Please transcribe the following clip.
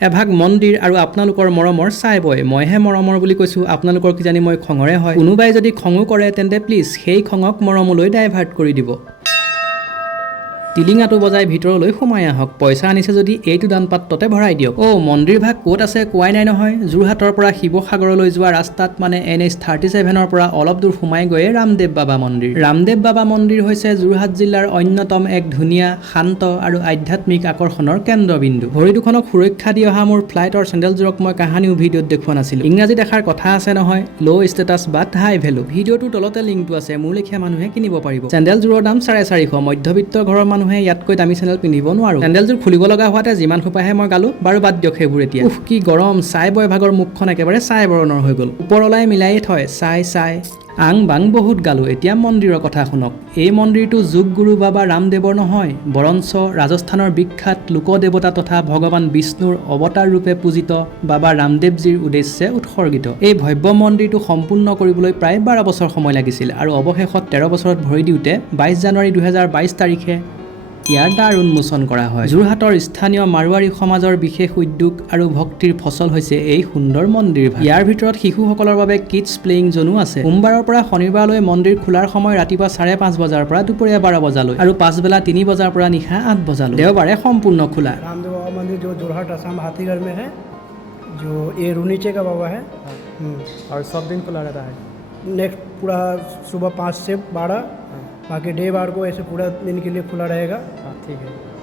এভাগ মন্দিৰ আৰু আপোনালোকৰ মৰমৰ চাই বয় মইহে মৰমৰ বুলি কৈছোঁ আপোনালোকৰ কিজানি মই খঙৰে হয় কোনোবাই যদি খঙো কৰে তেন্তে প্লিজ সেই খঙক মৰমলৈ ডাইভাৰ্ট কৰি দিব টিলিঙাটো বজাই ভিতৰলৈ সোমাই আহক পইচা আনিছে যদি এইটো দান পাত্ৰতে ভৰাই দিয়ক মন্দিৰ ভাগ ক'ত আছে কোৱাই নাই নহয় যোৰহাটৰ পৰা শিৱসাগৰলৈ যোৱা ৰাস্তাত মানে NH37 পৰা অলপ দূৰ সোমাই গৈয়ে ৰামদেৱ বাবা মন্দিৰ হৈছে যোৰহাট জিলাৰ অন্যতম এক ধুনীয়া শান্ত আৰু আধ্যাত্মিক আকৰ্ষণৰ কেন্দ্ৰবিন্দু ভৰি দুখনক সুৰক্ষা দি অহা মোৰ ফ্লাইটৰ চেণ্ডেলযোৰক মই কাহানিও ভিডিঅ'ত দেখুওৱা নাছিলোঁ ইংৰাজীত এষাৰ কথা আছে নহয় ল' ষ্টেটাছ বাট হাই ভেলু ভিডিঅ'টোৰ তলতে লিংকটো আছে মোৰ লেখীয়া মানুহে কিনিব পাৰিব চেণ্ডেলযোৰৰ দাম 450 মধ্যবিত্ত ঘৰৰ মানুহে ইয়াতকৈ দামী চেণ্ডেল পিন্ধিব নোৱাৰো চেণ্ডেলযোৰ খুলিব লগা হোৱাতে যিমান সোপাহে মই গালো বাৰু বাদ দিয়ক সেইবোৰ এতিয়া কি গৰম চাই বয় ভাগৰ মুখখন একেবাৰে চাই বৰণৰ হৈ গ'ল ওপৰলাই মিলাই থয় চাই আং বাং বহুত গালো এতিয়া মন্দিৰৰ কথা শুনক এই মন্দিৰটো যোগগুৰু বাবা ৰামদেৱৰ নহয় বৰঞ্চ ৰাজস্থানৰ বিখ্যাত লোকদেৱতা তথা ভগৱান বিষ্ণুৰ অৱতাৰ ৰূপে পূজিত বাবা ৰামদেৱজীৰ উদ্দেশ্যে উৎসৰ্গিত এই ভব্য মন্দিৰটো সম্পূৰ্ণ কৰিবলৈ প্ৰায় 12 বছৰ সময় লাগিছিল আৰু অৱশেষত 13 বছৰত ভৰি দিওঁতে 22 জানুৱাৰী 2022 তাৰিখে ইয়াৰ দ্বাৰ উন্মোচন কৰা হয় যোৰহাটৰ স্থানীয় মাৰোৱাৰী সমাজৰ বিশেষ উদ্যোগ আৰু ভক্তিৰ ফচল হৈছে এই সুন্দৰ মন্দিৰ ইয়াৰ ভিতৰত শিশুসকলৰ বাবে কিডছ প্লেইং জোনো আছে সোমবাৰৰ পৰা শনিবাৰলৈ মন্দিৰ খোলাৰ সময় ৰাতিপুৱা 5:30 বজাৰ পৰা দুপৰীয়া 12 বজালৈ আৰু পাছবেলা 3 বজাৰ পৰা নিশা 8 বজালৈ দেওবাৰে সম্পূৰ্ণ খোলা रामदेव बाबा मंदिर जो जोरहाट असम हाथीगढ़ में है जो ये रूनीचे का बाबा है और सब दिन खुला रहता है नेक्स्ट पूरा सुबह 5 से 12 बाकी डे बार को ऐसे पूरा दिन के लिए खुला रहेगा हाँ ठीक है